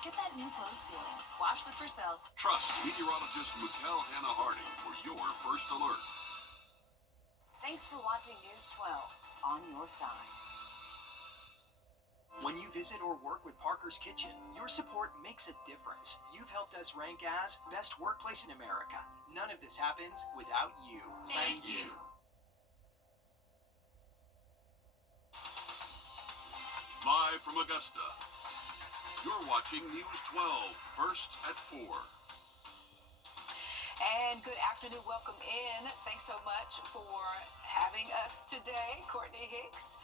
Get that new clothes feeling. Wash with Persil. Trust meteorologist Mikkel Hannah Harding for your first alert. Thanks for watching News 12 on your side. When you visit or work with Parker's Kitchen, your support makes a difference. You've helped us rank as Best Workplace in America. None of this happens without you. Thank you. Live from Augusta, you're watching News 12, first at 4. And good afternoon. Welcome in. Thanks so much for having us today. Courtney Hicks,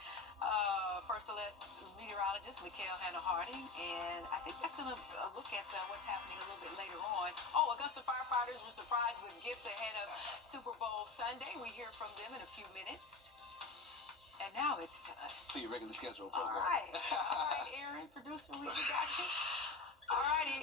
First Alert meteorologist Mikkel Hannah Harding, and I think that's going to look at what's happening a little bit later on. Oh, Augusta firefighters were surprised with gifts ahead of Super Bowl Sunday. We hear from them in a few minutes. And now it's to us. To your regular schedule All program. right, Aaron, producer, we got you. All righty,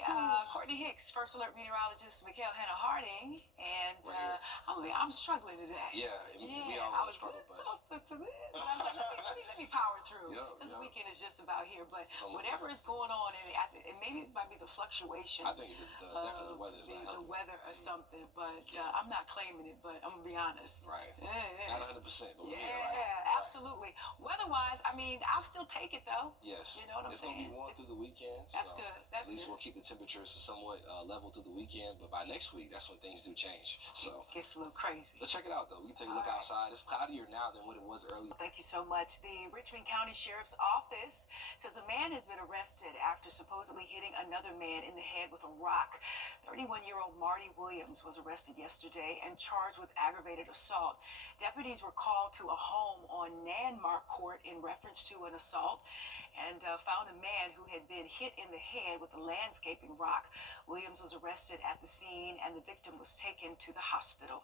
Courtney Hicks, First Alert meteorologist Mikkel Hannah Harding, and I'm struggling today. Yeah, we all struggle, but I was like, let me power through. This weekend is just about here, but whatever is going on, and maybe it might be the fluctuation. I think it's definitely the weather is not the helping. weather or something, but I'm not claiming it, but I'm gonna be honest. Right. Yeah. Not 100%, but yeah, absolutely. Weather-wise, I mean, I'll still take it though. Yes. You know what I'm saying? It's gonna be warm through the weekend. That's so good. That's at least good. we'll keep the temperatures somewhat level through the weekend, but by next week, that's when things do change. So it gets a little crazy. Let's check it out though. We can take a look outside. It's cloudier now than what it was earlier. Thank you so much. The Richmond County Sheriff's Office says a man has been arrested after supposedly hitting another man in the head with a rock. 31-year-old Marty Williams was arrested yesterday and charged with aggravated assault. Deputies were called to a home on Nanmark Court in reference to an assault and found a man who had been hit in the head with a landscaping rock. Williams was arrested at the scene and the victim was taken to the hospital.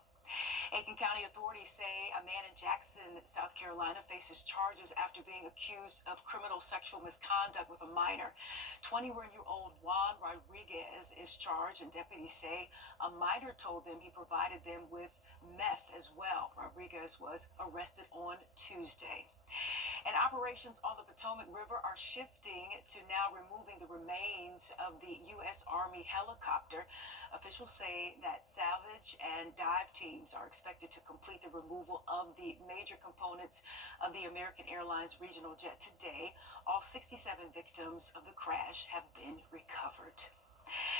Aiken County authorities say a man in Jackson, South Carolina, faces charges after being accused of criminal sexual misconduct with a minor. 21-year-old Juan Rodriguez is charged, and deputies say a minor told them he provided them with meth as well. Rodriguez was arrested on Tuesday. And operations on the Potomac River are shifting to now removing the remains of the U.S. Army helicopter. Officials say that salvage and dive teams are expected to complete the removal of the major components of the American Airlines regional jet today. All 67 victims of the crash have been recovered.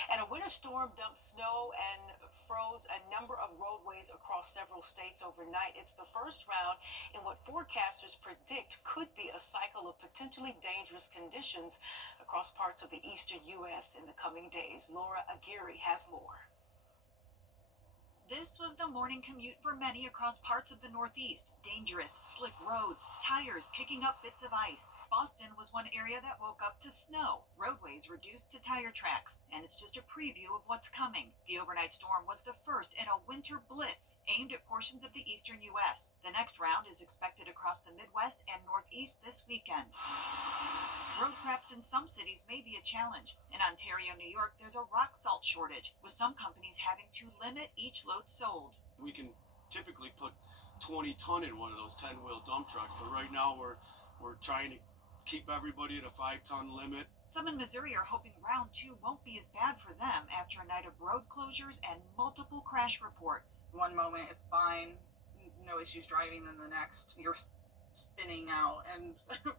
And a winter storm dumped snow and froze a number of roadways across several states overnight. It's the first round in what forecasters predict could be a cycle of potentially dangerous conditions across parts of the eastern U.S. in the coming days. Laura Aguirre has more. This was the morning commute for many across parts of the Northeast. Dangerous, slick roads, tires kicking up bits of ice. Boston was one area that woke up to snow, roadways reduced to tire tracks, and it's just a preview of what's coming. The overnight storm was the first in a winter blitz aimed at portions of the eastern U.S. The next round is expected across the Midwest and Northeast this weekend. Road preps in some cities may be a challenge. In Ontario, New York, there's a rock salt shortage, with some companies having to limit each load sold. We can typically put 20 ton in one of those 10-wheel dump trucks, but right now we're trying to keep everybody at a 5-ton limit. Some in Missouri are hoping round 2 won't be as bad for them after a night of road closures and multiple crash reports. One moment it's fine, no issues driving, then the next you're spinning out and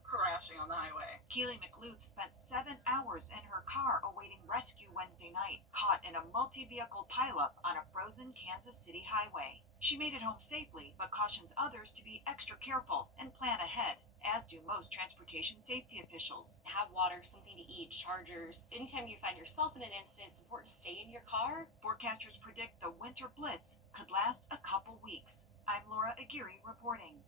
crashing on the highway. Keely McLuth spent 7 hours in her car awaiting rescue Wednesday night, caught in a multi-vehicle pileup on a frozen Kansas City highway. She made it home safely, but cautions others to be extra careful and plan ahead, as do most transportation safety officials. Have water, something to eat, chargers. Anytime you find yourself in an incident, it's important to stay in your car. Forecasters predict the winter blitz could last a couple weeks. I'm Laura Aguirre reporting.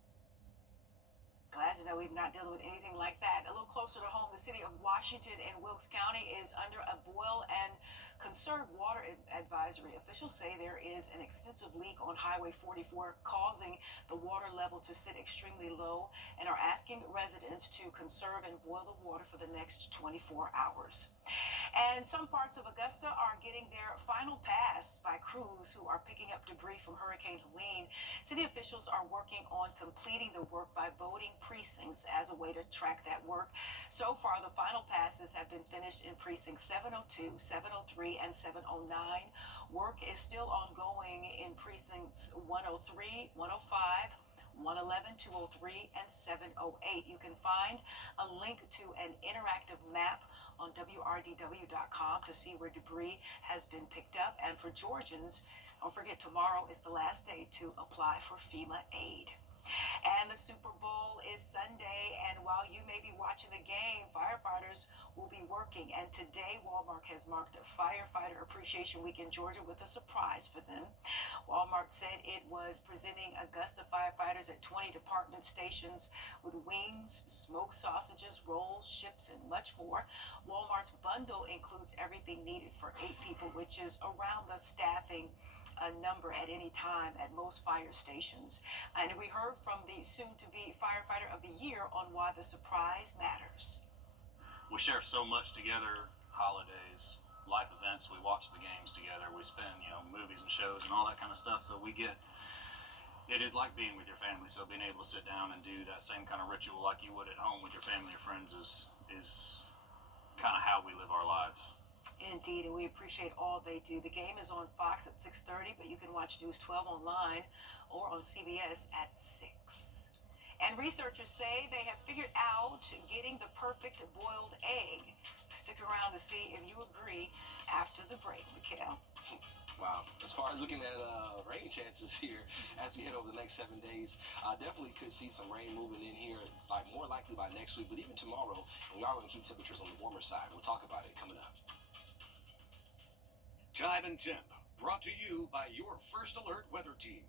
Glad to know we're not dealing with anything like that. A little closer to home, the city of Washington and Wilkes County is under a boil and conserve water advisory. Officials say there is an extensive leak on Highway 44 causing the water level to sit extremely low and are asking residents to conserve and boil the water for the next 24 hours. And some parts of Augusta are getting their final pass by crews who are picking up debris from Hurricane Helene. City officials are working on completing the work by voting precincts as a way to track that work. So far, the final passes have been finished in precincts 702, 703, and 709. Work is still ongoing in precincts 103, 105, 111, 203, and 708. You can find a link to an interactive map on Wrdw.com to see where debris has been picked up. And for Georgians, don't forget tomorrow is the last day to apply for FEMA aid. And the Super Bowl is Sunday, and while you may be watching the game, firefighters will be working. And today, Walmart has marked a Firefighter Appreciation Week in Georgia with a surprise for them. Walmart said it was presenting Augusta firefighters at 20 department stations with wings, smoked sausages, rolls, chips, and much more. Walmart's bundle includes everything needed for 8 people, which is around the staffing a number at any time at most fire stations. And we heard from the soon-to-be Firefighter of the Year on why the surprise matters. We share so much together, holidays, life events, we watch the games together, we spend, movies and shows and all that kind of stuff, so it is like being with your family, so being able to sit down and do that same kind of ritual like you would at home with your family or friends is kind of how we live our lives. Indeed, and we appreciate all they do. The game is on Fox at 6:30, but you can watch News 12 online or on CBS at 6. And researchers say they have figured out getting the perfect boiled egg. Stick around to see if you agree after the break, Mikhail. Wow. As far as looking at rain chances here as we head over the next 7 days, definitely could see some rain moving in here, more likely by next week, but even tomorrow. And we are going to keep temperatures on the warmer side. We'll talk about it coming up. Time and Temp, brought to you by your First Alert weather team.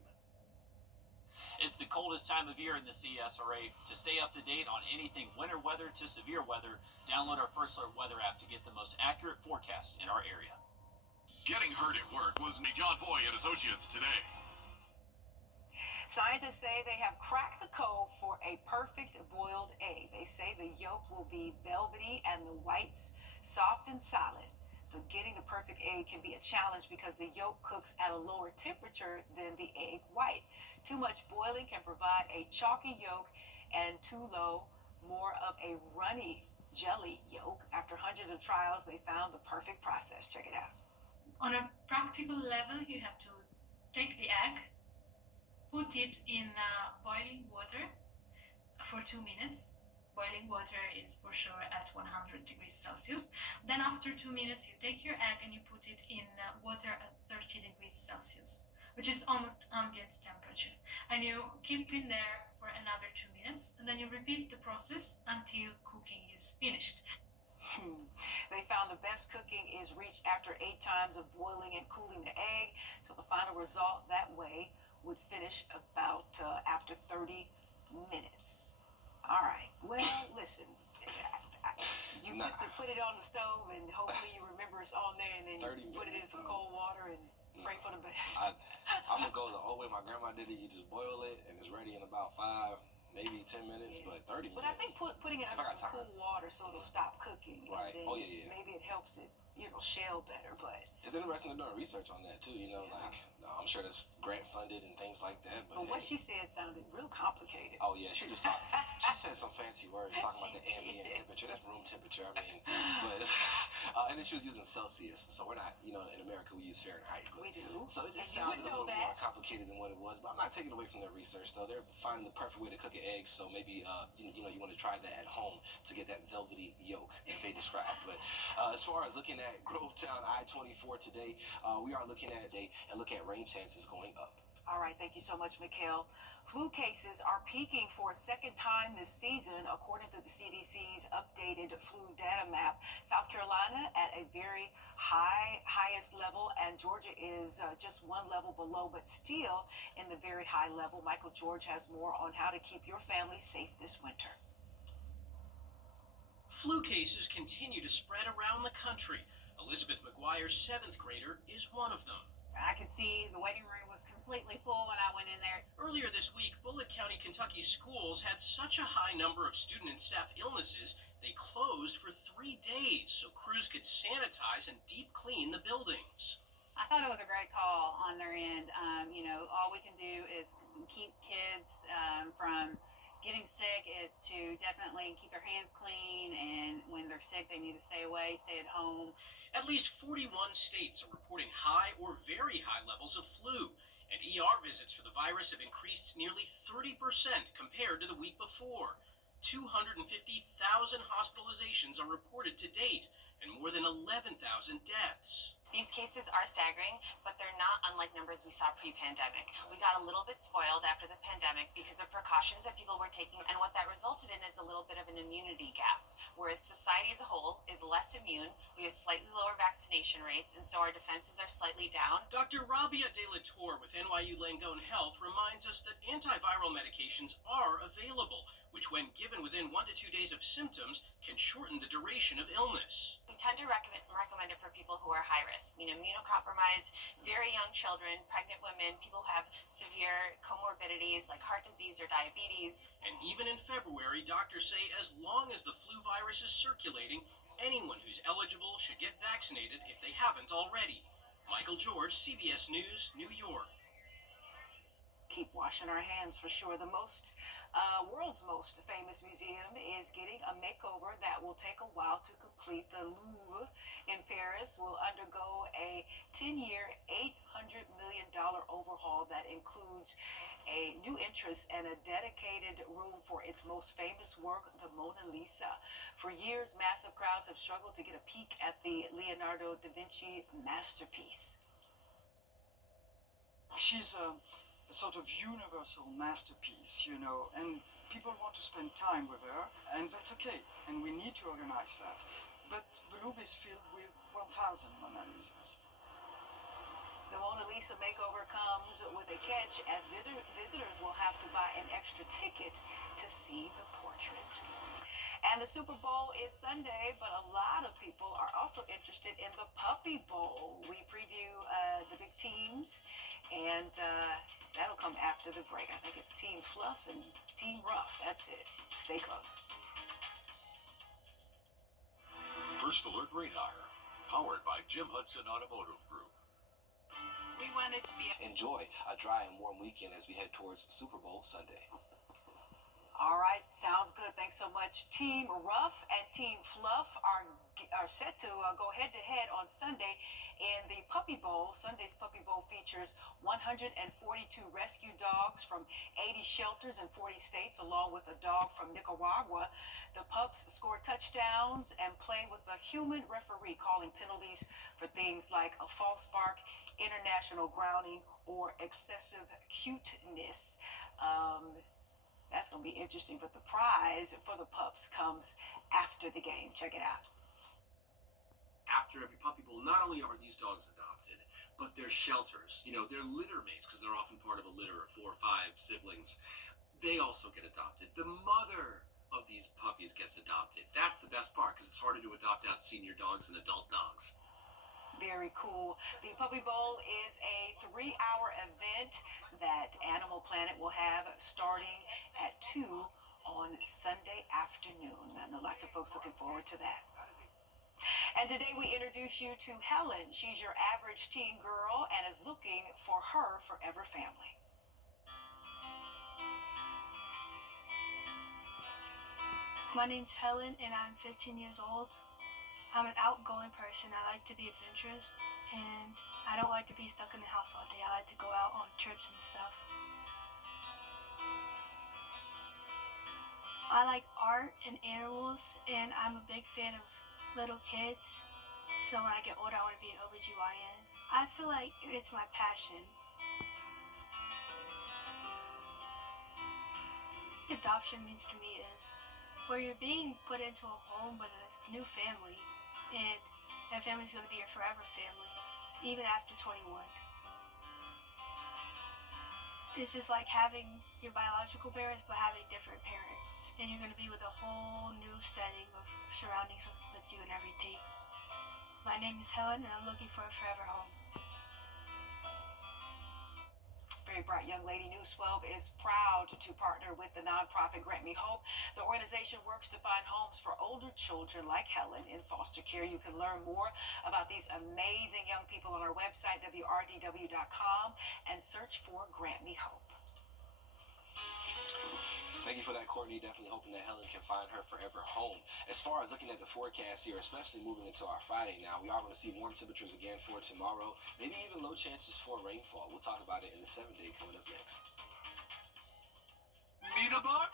It's the coldest time of year in the CSRA. To stay up to date on anything winter weather to severe weather, download our First Alert weather app to get the most accurate forecast in our area. Getting hurt at work was John Foy and Associates today. Scientists say they have cracked the code for a perfect boiled egg. They say the yolk will be velvety and the whites soft and solid. But getting the perfect egg can be a challenge because the yolk cooks at a lower temperature than the egg white. Too much boiling can provide a chalky yolk, and too low, more of a runny jelly yolk. After hundreds of trials, they found the perfect process. Check it out. On a practical level, you have to take the egg, put it in boiling water for 2 minutes. Boiling water is for sure at 100 degrees Celsius. Then after 2 minutes, you take your egg and you put it in water at 30 degrees Celsius, which is almost ambient temperature. And you keep in there for another 2 minutes, and then you repeat the process until cooking is finished. They found the best cooking is reached after 8 times of boiling and cooling the egg. So the final result that way would finish about after 30 minutes. All right. Well, listen. You put it on the stove, and hopefully you remember it's on there, and then you put it in some cold water and pray for the best. I'm going to go the old way my grandma did it. You just boil it, and it's ready in about 5, maybe 10 minutes, but 30 minutes. But I think putting it under some cool water so it'll stop cooking. Right. And then maybe it helps it, shell better, but. It's interesting to do research on that, too, I'm sure that's grant funded and things like that. But what she said sounded real complicated. Oh, yeah, she said some fancy words talking about the ambient temperature. That's room temperature, but, and then she was using Celsius, so we're not, in America we use Fahrenheit. But, we do. So it just sounded a little more complicated than what it was, but I'm not taking away from their research, though. They're finding the perfect way to cook an egg, so maybe, you want to try that at home to get that velvety yolk that they described. But as far as looking at Grovetown I-24 today, we are looking at rain chances going up. All right, thank you so much, Mikhail. Flu cases are peaking for a second time this season, according to the CDC's updated flu data map. South Carolina at a very highest level, and Georgia is just one level below, but still in the very high level. Michael George has more on how to keep your family safe this winter. Flu cases continue to spread around the country. Elizabeth McGuire's 7th grader is one of them. I could see the waiting room was completely full when I went in there. Earlier this week, Bullitt County, Kentucky schools had such a high number of student and staff illnesses, they closed for 3 days so crews could sanitize and deep clean the buildings. I thought it was a great call on their end. All we can do is keep kids from getting sick, is to definitely keep their hands clean, and when they're sick, they need to stay away, stay at home. At least 41 states are reporting high or very high levels of flu, and ER visits for the virus have increased nearly 30% compared to the week before. 250,000 hospitalizations are reported to date, and more than 11,000 deaths. These cases are staggering, but they're not unlike numbers we saw pre-pandemic. We got a little bit spoiled after the pandemic because of precautions that people were taking, and what that resulted in is a little bit of an immunity gap, whereas society as a whole is less immune. We have slightly lower vaccination rates, and so our defenses are slightly down. Dr. Rabia De La Torre with NYU Langone Health reminds us that antiviral medications are available, which when given within 1 to 2 days of symptoms can shorten the duration of illness. We tend to recommend it for people who are high risk, immunocompromised, very young children, pregnant women, people who have severe comorbidities like heart disease or diabetes. And even in February, doctors say as long as the flu virus is circulating, anyone who's eligible should get vaccinated if they haven't already. Michael George, CBS News, New York. Keep washing our hands for sure. The world's most famous museum is getting a makeover that will take a while to complete. The Louvre in Paris will undergo a 10-year, $800 million overhaul that includes a new entrance and a dedicated room for its most famous work, the Mona Lisa. For years, massive crowds have struggled to get a peek at the Leonardo da Vinci masterpiece. She's a sort of universal masterpiece, and people want to spend time with her, and that's okay, and we need to organize that. But the Louvre is filled with 1,000 Mona Lisas. The Mona Lisa makeover comes with a catch, as visitors will have to buy an extra ticket to see the portrait. And the Super Bowl is Sunday, but a lot of people are also interested in the Puppy Bowl. We preview the big teams, and that'll come after the break. I think it's Team Fluff and Team Rough. That's it. Stay close. First Alert Radar, powered by Jim Hudson Automotive Group. We wanted to be. Enjoy a dry and warm weekend as we head towards Super Bowl Sunday. All right, sounds good. Thanks so much. Team Rough and Team Fluff are set to go head-to-head on Sunday in the Puppy Bowl. Sunday's Puppy Bowl features 142 rescue dogs from 80 shelters in 40 states, along with a dog from Nicaragua. The pups score touchdowns and play with a human referee, calling penalties for things like a false bark, international grounding, or excessive cuteness. That's going to be interesting, but the prize for the pups comes after the game. Check it out. After every Puppy Bowl, not only are these dogs adopted, but they're shelters. They're litter mates because they're often part of a litter of 4 or 5 siblings. They also get adopted. The mother of these puppies gets adopted. That's the best part because it's harder to adopt out senior dogs and adult dogs. Very cool. The Puppy Bowl is a 3-hour event that Animal Planet will have starting at 2 on Sunday afternoon. I know lots of folks looking forward to that. And today we introduce you to Helen. She's your average teen girl and is looking for her forever family. My name's Helen and I'm 15 years old. I'm an outgoing person. I like to be adventurous, and I don't like to be stuck in the house all day. I like to go out on trips and stuff. I like art and animals, and I'm a big fan of little kids. So when I get older, I want to be an OBGYN. I feel like it's my passion. Adoption means to me is where you're being put into a home with a new family, and that family's going to be your forever family, even after 21. It's just like having your biological parents, but having different parents. And you're going to be with a whole new setting of surroundings with you and everything. My name is Helen, and I'm looking for a forever home. very bright young lady. News 12 is proud to partner with the nonprofit Grant Me Hope. The organization works to find homes for older children like Helen in foster care. You can learn more about these amazing young people on our website, wrdw.com, and search for Grant Me Hope. Thank you for that, Courtney. Definitely hoping that Helen can find her forever home. As far as looking at the forecast here, especially moving into our Friday now, we are going to see warm temperatures again for tomorrow, maybe even low chances for rainfall. We'll talk about it in the 7-day coming up next. Need a buck?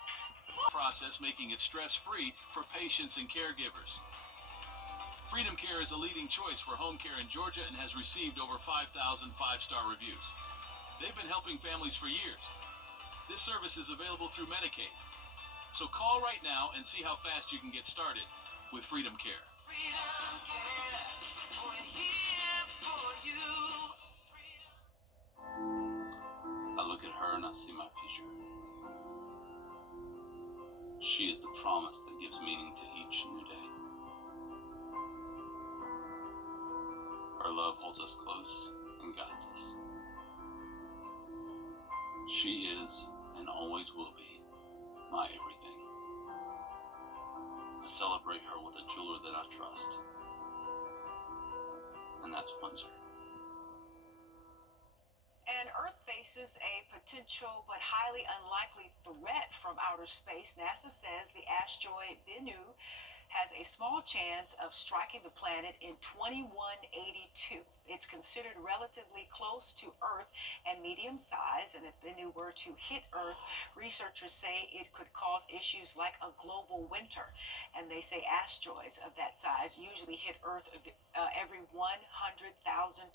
Process making it stress-free for patients and caregivers. Freedom Care is a leading choice for home care in Georgia and has received over 5,000 five-star reviews. They've been helping families for years. This service is available through Medicaid. So call right now and see how fast you can get started with Freedom Care. Freedom Care, we're here for you. I look at her and I see my future. She is the promise that gives meaning to each new day. Her love holds us close and guides us. She is, and always will be, my everything. I celebrate her with a jeweler that I trust, and that's Windsor. And Earth faces a potential but highly unlikely threat from outer space. NASA says the asteroid Wrdw has a small chance of striking the planet in 2182. It's considered relatively close to Earth and medium size, and if Wrdw were to hit Earth, researchers say it could cause issues like a global winter. And they say asteroids of that size usually hit Earth every 100,000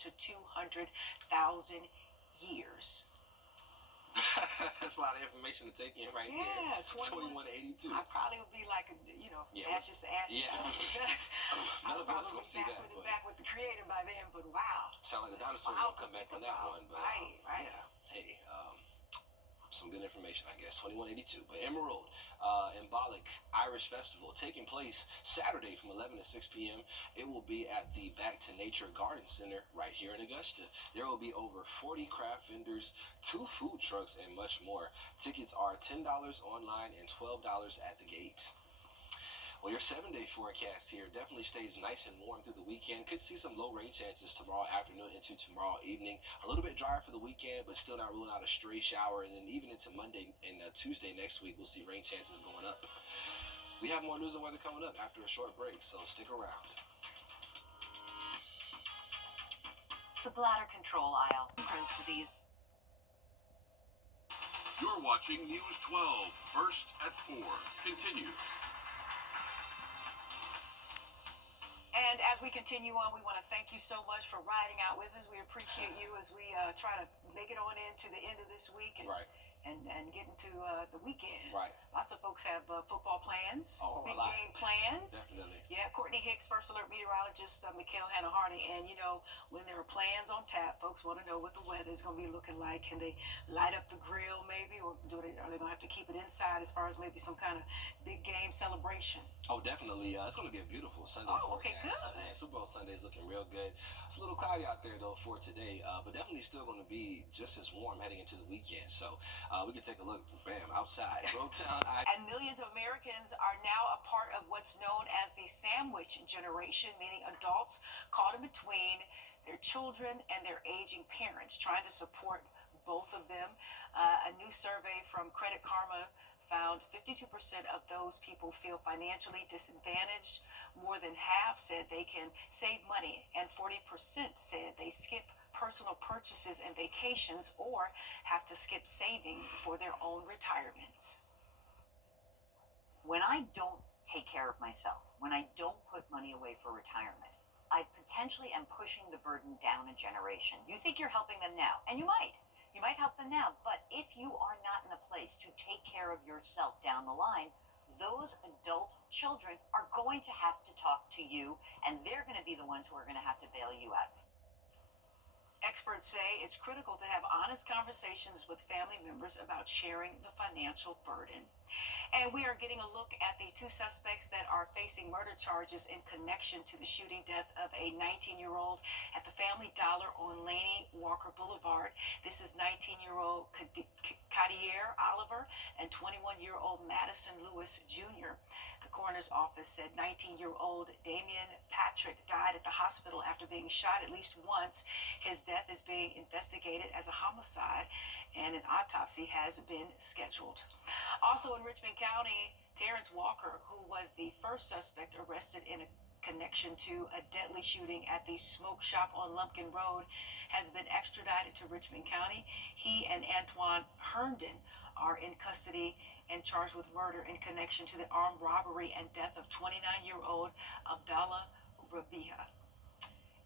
to 200,000 years. That's a lot of information to take in right there. Yeah, 2182. I probably would be like, ashes to ashes. Yeah. None of us gonna see that. Put it back with the creator by then, but wow. Sound like the dinosaurs gonna come back on that one, but right. Yeah. Hey, some good information, I guess. 2182. But Emerald, Embolic Irish Festival taking place Saturday from 11 to 6 p.m. It will be at the Back to Nature Garden Center right here in Augusta. There will be over 40 craft vendors, 2 food trucks, and much more. Tickets are $10 online and $12 at the gate. Well, your 7-day forecast here definitely stays nice and warm through the weekend. Could see some low rain chances tomorrow afternoon into tomorrow evening. A little bit drier for the weekend, but still not ruling out a stray shower. And then even into Monday and Tuesday next week, we'll see rain chances going up. We have more news and weather coming up after a short break, so stick around. The bladder control aisle. Crohn's disease. You're watching News 12, First at 4. Continues. And as we continue on, we want to thank you so much for riding out with us. We appreciate you as we try to make it on into the end of this week and get into the weekend. Right. Lots of folks have football plans, big a lot. game plans. Definitely. Yeah, Courtney Hicks, First Alert meteorologist, Mikhail Hannah-Hardy. And, when there are plans on tap, folks want to know what the weather is going to be looking like. Can they light up the grill maybe, or are they going to have to keep it inside as far as maybe some kind of big game celebration? Oh, definitely. It's going to be a beautiful Sunday okay, forecast. good. Super Bowl Sunday is looking real good. It's a little cloudy out there, though, for today, but definitely still going to be just as warm heading into the weekend. So we can take a look, bam, outside. Roadtown. And millions of Americans are now a part of what's known as the sandwich generation, meaning adults caught in between their children and their aging parents, trying to support both of them. A new survey from Credit Karma found 52% of those people feel financially disadvantaged. More than half said they can save money, and 40% said they skip personal purchases and vacations or have to skip saving for their own retirements. When I don't take care of myself, when I don't put money away for retirement, I potentially am pushing the burden down a generation. You think you're helping them now, and you might. You might help them now, but if you are not in a place to take care of yourself down the line, those adult children are going to have to talk to you, and they're going to be the ones who are going to have to bail you out. Experts say it's critical to have honest conversations with family members about sharing the financial burden. And we are getting a look at the two suspects that are facing murder charges in connection to the shooting death of a 19-year-old at the Family Dollar on Laney Walker Boulevard. This is 19-year-old Kadier Oliver and 21-year-old Madison Lewis Jr. The coroner's office said 19-year-old Damian Patrick died at the hospital after being shot at least once. His death is being investigated as a homicide, and an autopsy has been scheduled. Also in Richmond County, Terrence Walker, who was the first suspect arrested in a connection to a deadly shooting at the smoke shop on Lumpkin Road, has been extradited to Richmond County. He and Antoine Herndon are in custody and charged with murder in connection to the armed robbery and death of 29-year-old Abdallah Rabiha.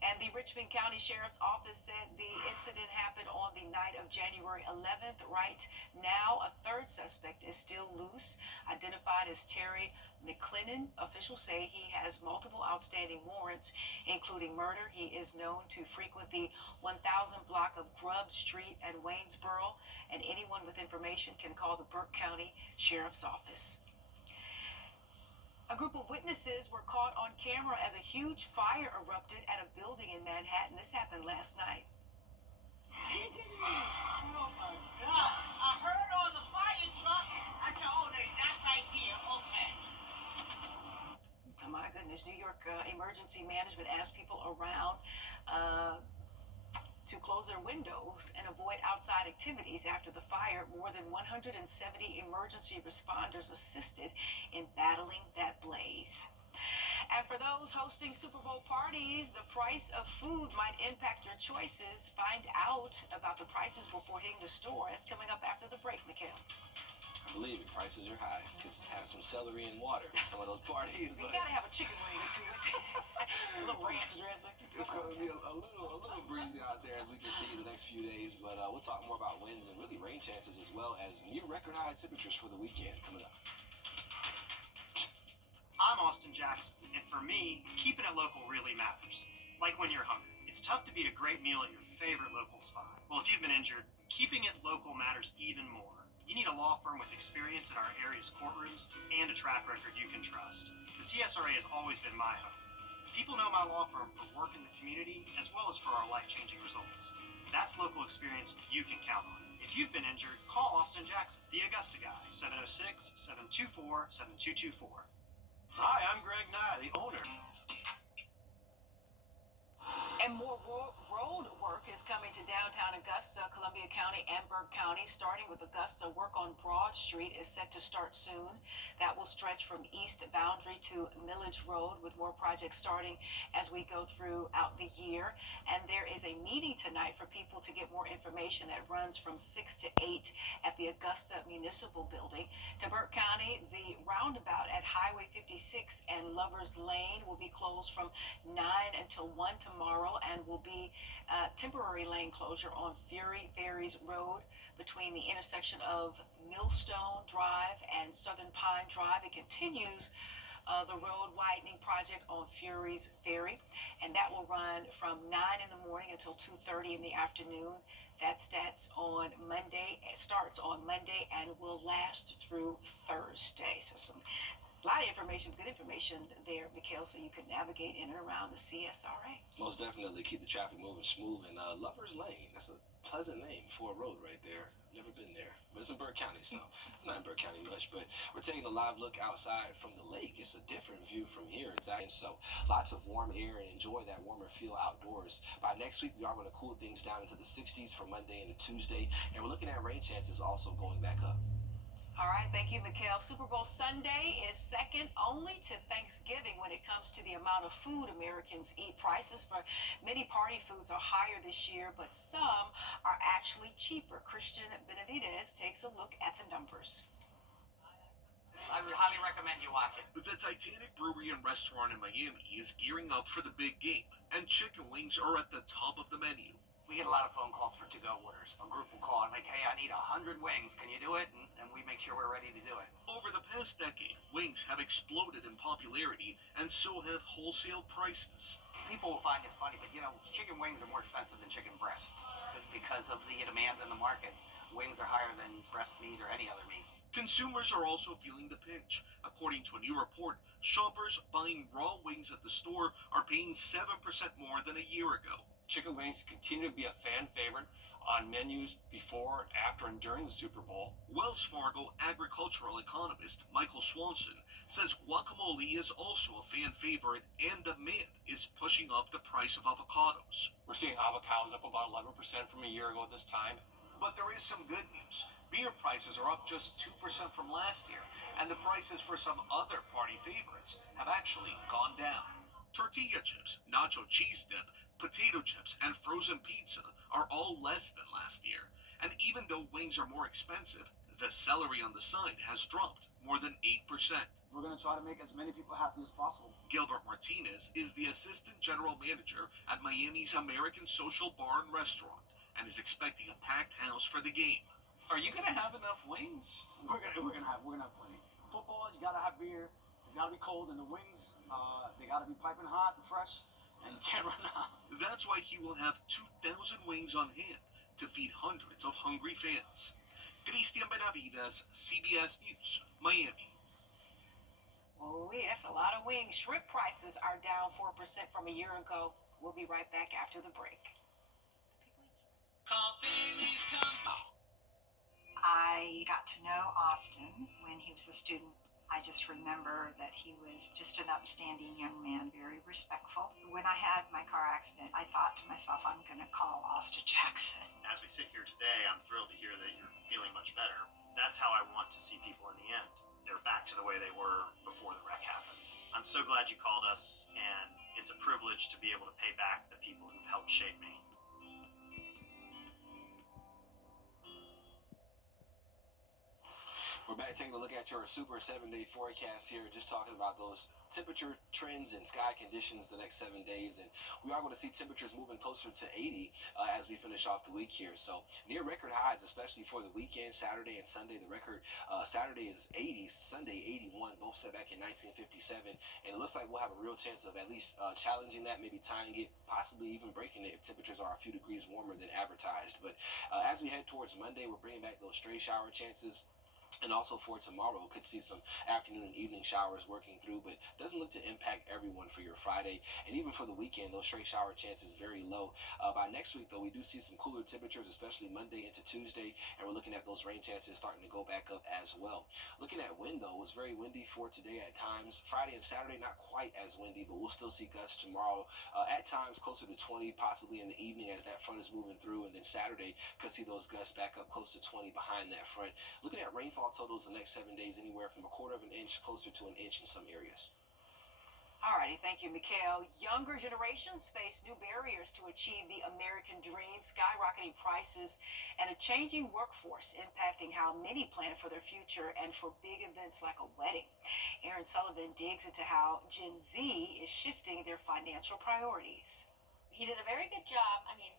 And the Richmond County Sheriff's Office said the incident happened on the night of January 11th. Right now, a third suspect is still loose, identified as Terry McClennan. Officials say he has multiple outstanding warrants, including murder. He is known to frequent the 1000 block of Grubb Street at Waynesboro, and anyone with information can call the Burke County Sheriff's Office. A group of witnesses were caught on camera as a huge fire erupted at a building in Manhattan. This happened last night. Oh my God. I heard on the fire truck. I said, oh, that's right here. Okay. Oh my goodness. New York Emergency Management asked people around to close their windows and avoid outside activities after the fire. More than 170 emergency responders assisted in battling that blaze. And for those hosting Super Bowl parties, the price of food might impact your choices. Find out about the prices before hitting the store. That's coming up after the break, Mikhail. I believe it. Prices are high. Just have some celery and water at some of those parties. You gotta have a chicken wing or two with it. A little ranch dressing. It's going to be a little breezy out there as we continue the next few days, but we'll talk more about winds and really rain chances as well as near record high temperatures for the weekend coming up. I'm Austin Jackson, and for me, keeping it local really matters. Like when you're hungry. It's tough to beat a great meal at your favorite local spot. Well, if you've been injured, keeping it local matters even more. You need a law firm with experience in our area's courtrooms and a track record you can trust. The CSRA has always been my home. People know my law firm for work in the community as well as for our life-changing results. That's local experience you can count on. If you've been injured, call Austin Jackson, the Augusta guy, 706-724-7224. Hi, I'm Greg Nye, the owner. And more road work is coming to downtown Augusta, Columbia County, and Burke County. Starting with Augusta, work on Broad Street is set to start soon. That will stretch from East Boundary to Millage Road, with more projects starting as we go throughout the year. And there is a meeting tonight for people to get more information that runs from 6 to 8 at the Augusta Municipal Building. To Burke County, the roundabout at Highway 56 and Lovers Lane will be closed from 9 until 1 tomorrow, and will be temporary lane closure on Fury Ferries Road between the intersection of Millstone Drive and Southern Pine Drive. It continues the road widening project on Fury's Ferry, and that will run from 9 in the morning until 2:30 in the afternoon. That starts on Monday and will last through Thursday. So a lot of information, good information there, Mikhail, so you can navigate in and around the CSRA. Most definitely keep the traffic moving smooth. And Lover's Lane, that's a pleasant name for a road right there. Never been there, but it's in Burke County, so I'm not in Burke County much, but we're taking a live look outside from the lake. It's a different view from here. So lots of warm air, and enjoy that warmer feel outdoors. By next week, we are going to cool things down into the 60s for Monday and Tuesday, and we're looking at rain chances also going back up. All right, thank you, Mikhail. Super Bowl Sunday is second only to Thanksgiving when it comes to the amount of food Americans eat. Prices for many party foods are higher this year, but some are actually cheaper. Christian Benavidez takes a look at the numbers. I would highly recommend you watch it. The Titanic Brewery and Restaurant in Miami is gearing up for the big game, and chicken wings are at the top of the menu. We get a lot of phone calls for to-go orders. A group will call and like, hey, I need 100 wings. Can you do it? And we make sure we're ready to do it. Over the past decade, wings have exploded in popularity, and so have wholesale prices. People will find this funny, but you know, chicken wings are more expensive than chicken breast because of the demand in the market. Wings are higher than breast meat or any other meat. Consumers are also feeling the pinch. According to a new report, shoppers buying raw wings at the store are paying 7% more than a year ago. Chicken wings continue to be a fan favorite on menus before, after, and during the Super Bowl. Wells Fargo agricultural economist Michael Swanson says guacamole is also a fan favorite and demand is pushing up the price of avocados. We're seeing avocados up about 11% from a year ago at this time. But there is some good news. Beer prices are up just 2% from last year, and the prices for some other party favorites have actually gone down. Tortilla chips, nacho cheese dip, potato chips, and frozen pizza are all less than last year. And even though wings are more expensive, the celery on the side has dropped more than 8%. We're going to try to make as many people happy as possible. Gilbert Martinez is the assistant general manager at Miami's American Social Bar and Restaurant and is expecting a packed house for the game. Are you going to have enough wings? We're gonna have plenty. Football, you gotta have beer. It's gotta be cold, and the wings, they gotta be piping hot and fresh, and you can't run out. That's why he will have 2,000 wings on hand to feed hundreds of hungry fans. Cristian Benavides, CBS News, Miami. Oh, yeah, that's a lot of wings. Shrimp prices are down 4% from a year ago. We'll be right back after the break. I got to know Austin when he was a student. I just remember that he was just an upstanding young man, very respectful. When I had my car accident, I thought to myself, I'm going to call Austin Jackson. As we sit here today, I'm thrilled to hear that you're feeling much better. That's how I want to see people in the end. They're back to the way they were before the wreck happened. I'm so glad you called us, and it's a privilege to be able to pay back the people who've helped shape me. We're back taking a look at your Super 7-day forecast here, just talking about those temperature trends and sky conditions the next 7 days. And we are going to see temperatures moving closer to 80 as we finish off the week here. So near record highs, especially for the weekend, Saturday and Sunday. The record Saturday is 80, Sunday 81, both set back in 1957. And it looks like we'll have a real chance of at least challenging that, maybe tying it, possibly even breaking it if temperatures are a few degrees warmer than advertised. But as we head towards Monday, we're bringing back those stray shower chances. And also for tomorrow, could see some afternoon and evening showers working through, but doesn't look to impact everyone for your Friday. And even for the weekend, those straight shower chances very low. By next week, though, we do see some cooler temperatures, especially Monday into Tuesday, and we're looking at those rain chances starting to go back up as well. Looking at wind, though, it was very windy for today at times. Friday and Saturday, not quite as windy, but we'll still see gusts tomorrow. At times, closer to 20, possibly in the evening as that front is moving through, and then Saturday, could see those gusts back up close to 20 behind that front. Looking at rainfall totals the next 7 days, anywhere from 1/4 of an inch closer to an inch in some areas. Alrighty, thank you, Mikhail. Younger generations face new barriers to achieve the American dream, skyrocketing prices, and a changing workforce impacting how many plan for their future and for big events like a wedding. Aaron Sullivan digs into how Gen Z is shifting their financial priorities. He did a very good job. I mean,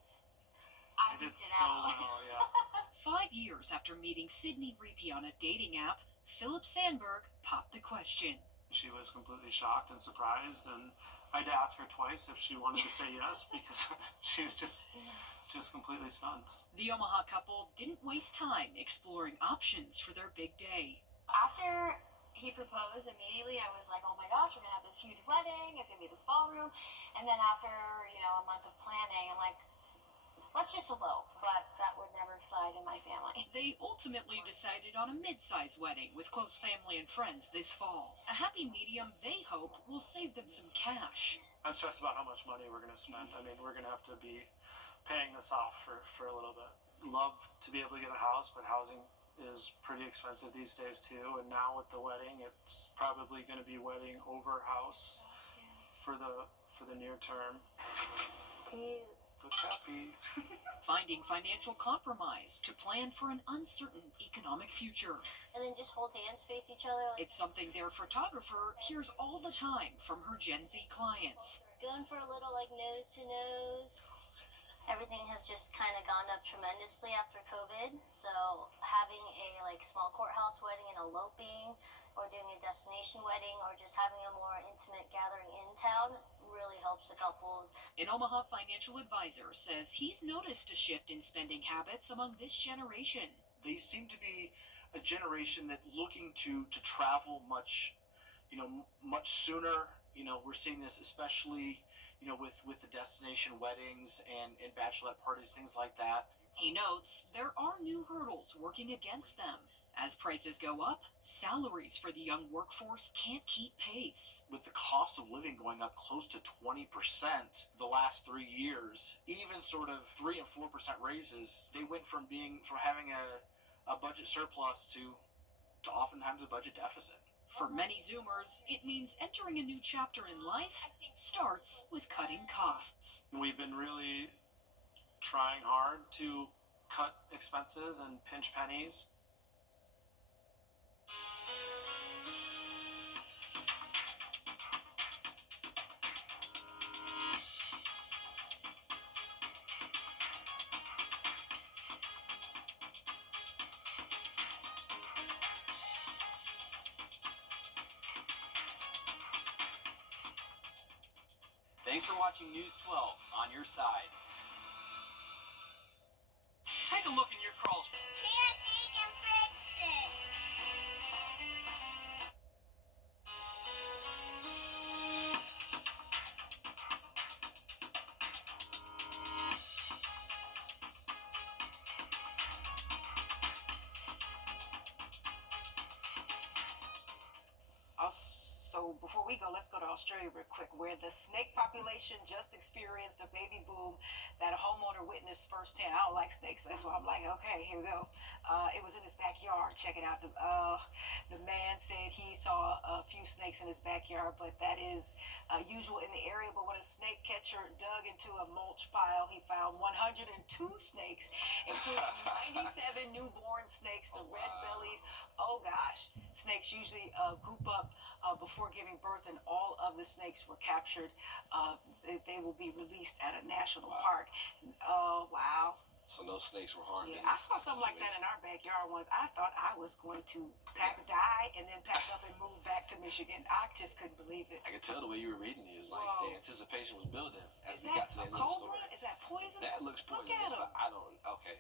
I did picked it so out. well, yeah. 5 years after meeting Sydney Reapy on a dating app, Philip Sandberg popped the question. She was completely shocked and surprised, and I had to ask her twice if she wanted to say yes because she was just completely stunned. The Omaha couple didn't waste time exploring options for their big day. After he proposed, immediately I was like, oh my gosh, we're gonna have this huge wedding. It's gonna be this ballroom. And then after, a month of planning, I'm like, let's just elope, but that would never slide in my family. They ultimately decided on a mid-size wedding with close family and friends this fall. A happy medium they hope will save them some cash. I'm stressed about how much money we're going to spend. I mean, we're going to have to be paying this off for a little bit. Love to be able to get a house, but housing is pretty expensive these days too. And now with the wedding, it's probably going to be wedding over house for the near term. Cute. Look happy. Finding financial compromise to plan for an uncertain economic future. And then just hold hands, face each other. It's something their photographer hears all the time from her Gen Z clients. Going for a little nose to nose. Everything has just kind of gone up tremendously after COVID. So having a small courthouse wedding and eloping, or doing a destination wedding, or just having a more intimate gathering in town really helps the couples. An Omaha financial advisor says he's noticed a shift in spending habits among this generation. They seem to be a generation that looking to travel much, much sooner. We're seeing this especially, with the destination weddings and bachelorette parties, things like that. He notes there are new hurdles working against them. As prices go up, salaries for the young workforce can't keep pace. With the cost of living going up close to 20% the last 3 years, even sort of 3 and 4% raises, they went from having a budget surplus to oftentimes a budget deficit. For many Zoomers, it means entering a new chapter in life starts with cutting costs. We've been really trying hard to cut expenses and pinch pennies. Thanks for watching News 12 on your side. Take a look in your crawl space. Candy can fix it. So before we go, let's go to Australia real quick, where the snake population just experienced a baby boom that a homeowner witnessed firsthand. I don't like snakes, that's why I'm like, okay, here we go. It was in his backyard. Check it out. The man said he saw a few snakes in his backyard, but that is usual in the area. But when a snake catcher dug into a mulch pile, he found 102 snakes, including 97 newborn snakes, the red-bellied, oh gosh, snakes usually group up before giving birth, and all of the snakes were captured. They will be released at a national park. Oh, wow. So no snakes were harmed. Yeah, I saw something like that in our backyard once. I thought I was going to die and then pack up and move back to Michigan. I just couldn't believe it. I could tell the way you were reading it. It's like the anticipation was building as Is we got to that a that little cobra? story. Is that poisonous? That looks Look poisonous, at 'em. but I don't. Okay.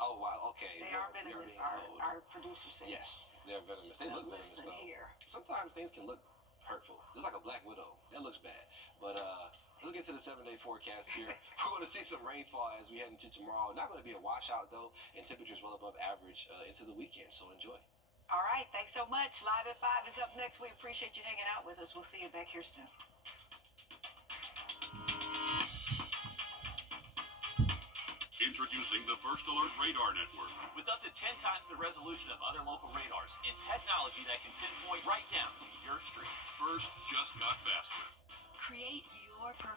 Oh wow. Okay. They are venomous. Our producer said. Yes, they're venomous. They Now look venomous listen though. here. Sometimes things can look hurtful. Just like a black widow. That looks bad. But let's get to the 7-day forecast here. We're going to see some rainfall as we head into tomorrow. Not going to be a washout though, and temperatures well above average into the weekend. So enjoy. All right. Thanks so much. Live at 5 is up next. We appreciate you hanging out with us. We'll see you back here soon. Introducing the First Alert Radar Network. With up to 10 times the resolution of other local radars and technology that can pinpoint right down to your street. First just got faster. Create your perfect